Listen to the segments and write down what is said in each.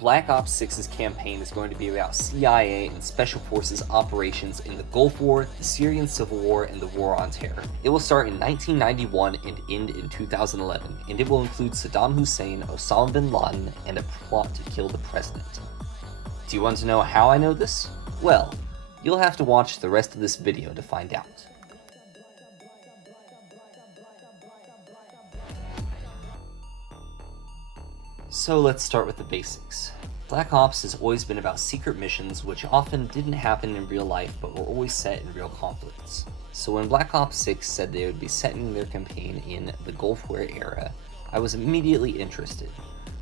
Black Ops 6's campaign is going to be about CIA and Special Forces operations in the Gulf War, the Syrian Civil War, and the War on Terror. It will start in 1991 and end in 2011, and it will include Saddam Hussein, Osama bin Laden, and a plot to kill the president. Do you want to know how I know this? Well, you'll have to watch the rest of this video to find out. So let's start with the basics. Black Ops has always been about secret missions which often didn't happen in real life but were always set in real conflicts. So when Black Ops 6 said they would be setting their campaign in the Gulf War era, I was immediately interested.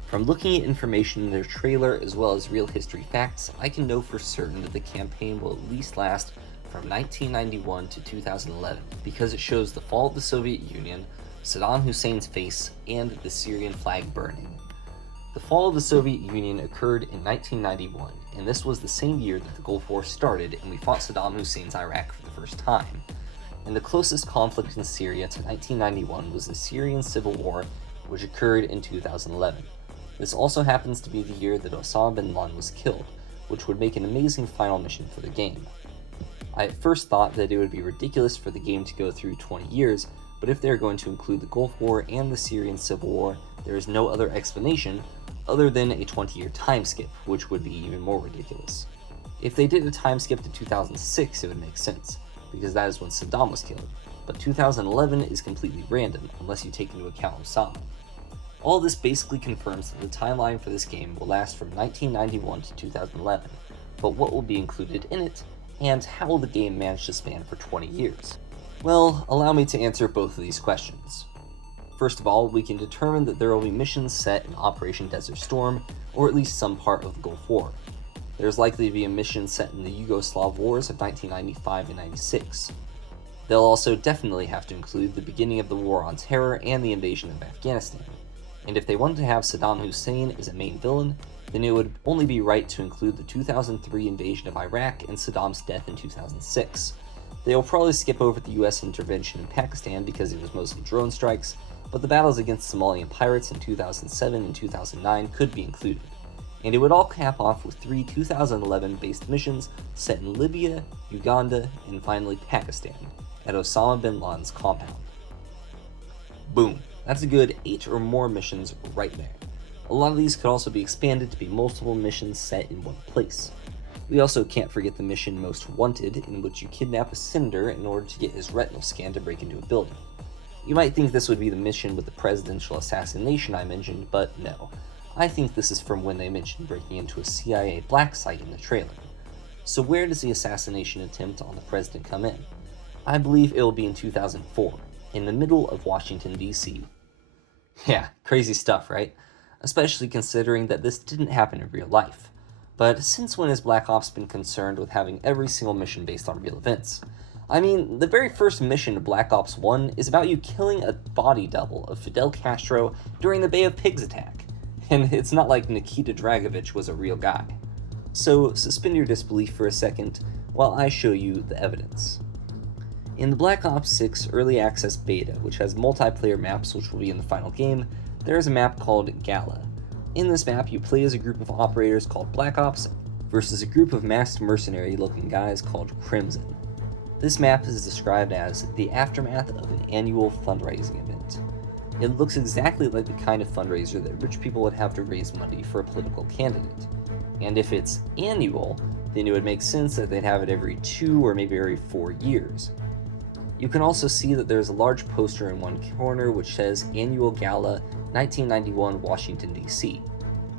From looking at information in their trailer as well as real history facts, I can know for certain that the campaign will at least last from 1991 to 2011 because it shows the fall of the Soviet Union, Saddam Hussein's face, and the Syrian flag burning. The fall of the Soviet Union occurred in 1991, and this was the same year that the Gulf War started and we fought Saddam Hussein's Iraq for the first time. And the closest conflict in Syria to 1991 was the Syrian Civil War, which occurred in 2011. This also happens to be the year that Osama bin Laden was killed, which would make an amazing final mission for the game. I at first thought that it would be ridiculous for the game to go through 20 years, but if they are going to include the Gulf War and the Syrian Civil War, there is no other explanation other than a 20-year time skip, which would be even more ridiculous. If they did a time skip to 2006, it would make sense, because that is when Saddam was killed, but 2011 is completely random, unless you take into account Osama. All this basically confirms that the timeline for this game will last from 1991 to 2011, but what will be included in it, and how will the game manage to span for 20 years? Well, allow me to answer both of these questions. First of all, we can determine that there will be missions set in Operation Desert Storm, or at least some part of the Gulf War. There is likely to be a mission set in the Yugoslav Wars of 1995 and 96. They'll also definitely have to include the beginning of the War on Terror and the invasion of Afghanistan. And if they wanted to have Saddam Hussein as a main villain, then it would only be right to include the 2003 invasion of Iraq and Saddam's death in 2006. They will probably skip over the US intervention in Pakistan because it was mostly drone strikes, but the battles against Somalian pirates in 2007 and 2009 could be included. And it would all cap off with 3 2011-based missions set in Libya, Uganda, and finally Pakistan, at Osama bin Laden's compound. Boom, that's a good 8 or more missions right there. A lot of these could also be expanded to be multiple missions set in one place. We also can't forget the mission Most Wanted, in which you kidnap a senator in order to get his retinal scan to break into a building. You might think this would be the mission with the presidential assassination I mentioned, but no. I think this is from when they mentioned breaking into a CIA black site in the trailer. So where does the assassination attempt on the president come in? I believe it will be in 2004, in the middle of Washington, D.C. Yeah, crazy stuff, right? Especially considering that this didn't happen in real life. But since when has Black Ops been concerned with having every single mission based on real events? I mean, the very first mission of Black Ops 1 is about you killing a body double of Fidel Castro during the Bay of Pigs attack. And it's not like Nikita Dragovich was a real guy. So suspend your disbelief for a second while I show you the evidence. In the Black Ops 6 Early Access Beta, which has multiplayer maps which will be in the final game, there is a map called Gala. In this map, you play as a group of operators called Black Ops versus a group of masked mercenary-looking guys called Crimson. This map is described as the aftermath of an annual fundraising event. It looks exactly like the kind of fundraiser that rich people would have to raise money for a political candidate. And if it's annual, then it would make sense that they'd have it every 2 or maybe every 4 years. You can also see that there's a large poster in one corner which says Annual Gala 1991 Washington, D.C.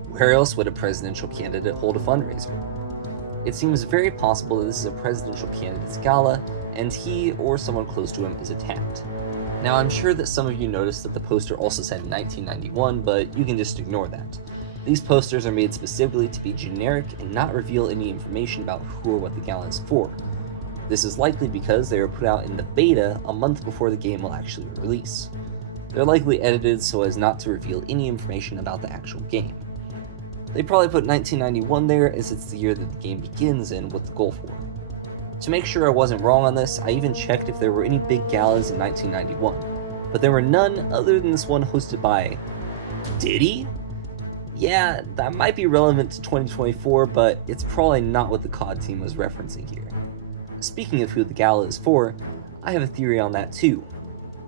Where else would a presidential candidate hold a fundraiser? It seems very possible that this is a presidential candidate's gala, and he or someone close to him is attacked. Now, I'm sure that some of you noticed that the poster also said 1991, but you can just ignore that. These posters are made specifically to be generic and not reveal any information about who or what the gala is for. This is likely because they were put out in the beta a month before the game will actually release. They're likely edited so as not to reveal any information about the actual game. They probably put 1991 there as it's the year that the game begins in with the Gulf War. To make sure I wasn't wrong on this, I even checked if there were any big galas in 1991, but there were none other than this one hosted by Diddy? Yeah, that might be relevant to 2024, but it's probably not what the COD team was referencing here. Speaking of who the gala is for, I have a theory on that too.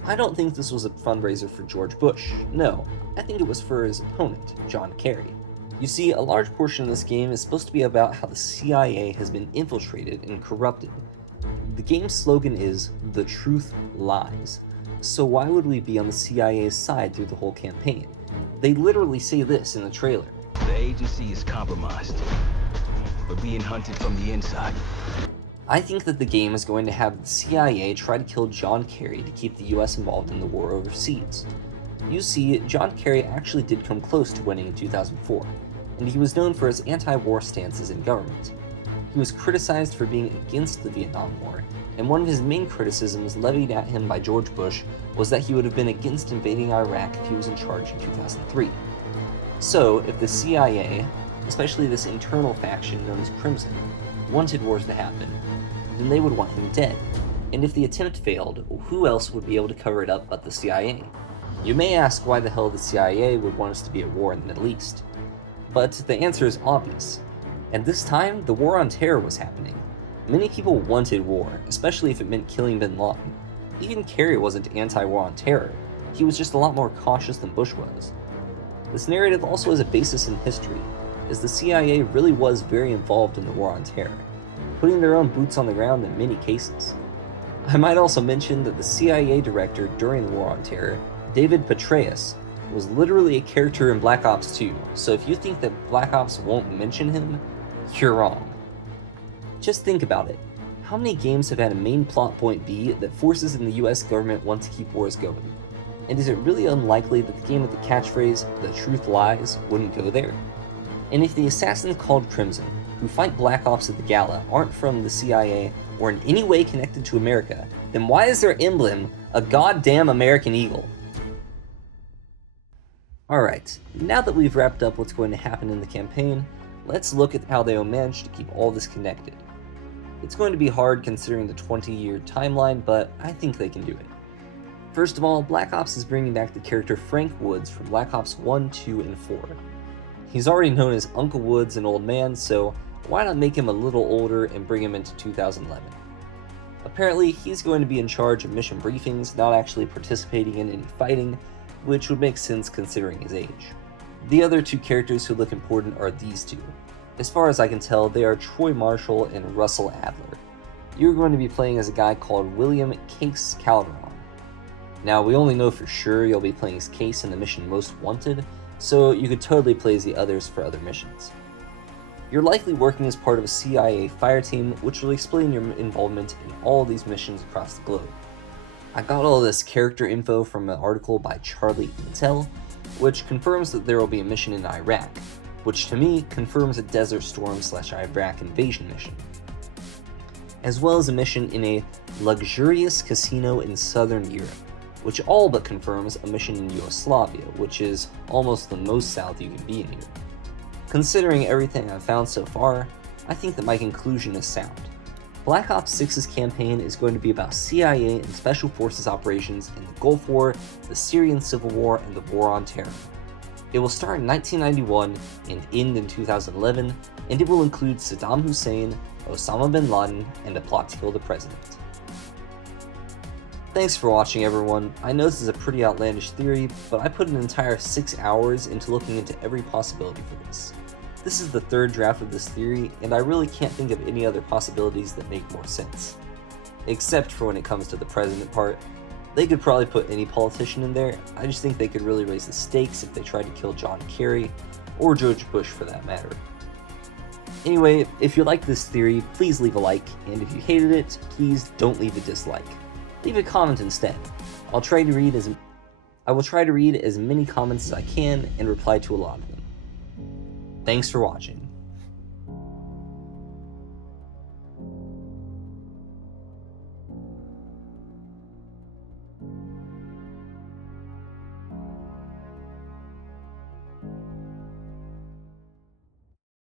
I don't think this was a fundraiser for George Bush. No, I think it was for his opponent, John Kerry. You see, a large portion of this game is supposed to be about how the CIA has been infiltrated and corrupted. The game's slogan is, "The truth lies." So why would we be on the CIA's side through the whole campaign? They literally say this in the trailer. The agency is compromised. We're being hunted from the inside. I think that the game is going to have the CIA try to kill John Kerry to keep the US involved in the war overseas. You see, John Kerry actually did come close to winning in 2004, and he was known for his anti-war stances in government. He was criticized for being against the Vietnam War, and one of his main criticisms levied at him by George Bush was that he would have been against invading Iraq if he was in charge in 2003. So, if the CIA, especially this internal faction known as Crimson, wanted wars to happen, then they would want him dead. And if the attempt failed, who else would be able to cover it up but the CIA? You may ask why the hell the CIA would want us to be at war in the Middle East. But the answer is obvious. At this time, the war on terror was happening. Many people wanted war, especially if it meant killing bin Laden. Even Kerry wasn't anti-war on terror. He was just a lot more cautious than Bush was. This narrative also has a basis in history, as the CIA really was very involved in the war on terror, putting their own boots on the ground in many cases. I might also mention that the CIA director during the war on terror, David Petraeus, was literally a character in Black Ops 2, so if you think that Black Ops won't mention him, you're wrong. Just think about it. How many games have had a main plot point be that forces in the US government want to keep wars going? And is it really unlikely that the game with the catchphrase, "The truth lies," wouldn't go there? And if the assassins called Crimson, who fight Black Ops at the gala, aren't from the CIA or in any way connected to America, then why is their emblem a goddamn American eagle? Alright, now that we've wrapped up what's going to happen in the campaign, let's look at how they will manage to keep all this connected. It's going to be hard considering the 20-year timeline, but I think they can do it. First of all, Black Ops is bringing back the character Frank Woods from Black Ops 1, 2, and 4. He's already known as Uncle Woods and Old Man, so why not make him a little older and bring him into 2011? Apparently, he's going to be in charge of mission briefings, not actually participating in any fighting, which would make sense considering his age. The other two characters who look important are these two. As far as I can tell, they are Troy Marshall and Russell Adler. You're going to be playing as a guy called William Case Calderon. Now, we only know for sure you'll be playing as Case in the mission Most Wanted, so you could totally play as the others for other missions. You're likely working as part of a CIA fire team, which will explain your involvement in all these missions across the globe. I got all this character info from an article by Charlie Intel, which confirms that there will be a mission in Iraq, which to me confirms a Desert Storm/Iraq invasion mission, as well as a mission in a luxurious casino in southern Europe, which all but confirms a mission in Yugoslavia, which is almost the most south you can be in Europe. Considering everything I've found so far, I think that my conclusion is sound. Black Ops 6's campaign is going to be about CIA and Special Forces operations in the Gulf War, the Syrian Civil War, and the War on Terror. It will start in 1991 and end in 2011, and it will include Saddam Hussein, Osama bin Laden, and a plot to kill the president. Thanks for watching, everyone. I know this is a pretty outlandish theory, but I put an entire 6 hours into looking into every possibility for this. This is the third draft of this theory, and I really can't think of any other possibilities that make more sense. Except for when it comes to the president part. They could probably put any politician in there. I just think they could really raise the stakes if they tried to kill John Kerry, or George Bush for that matter. Anyway, if you like this theory, please leave a like, and if you hated it, please don't leave a dislike. Leave a comment instead. I will try to read as many comments as I can and reply to a lot of them. Thanks for watching.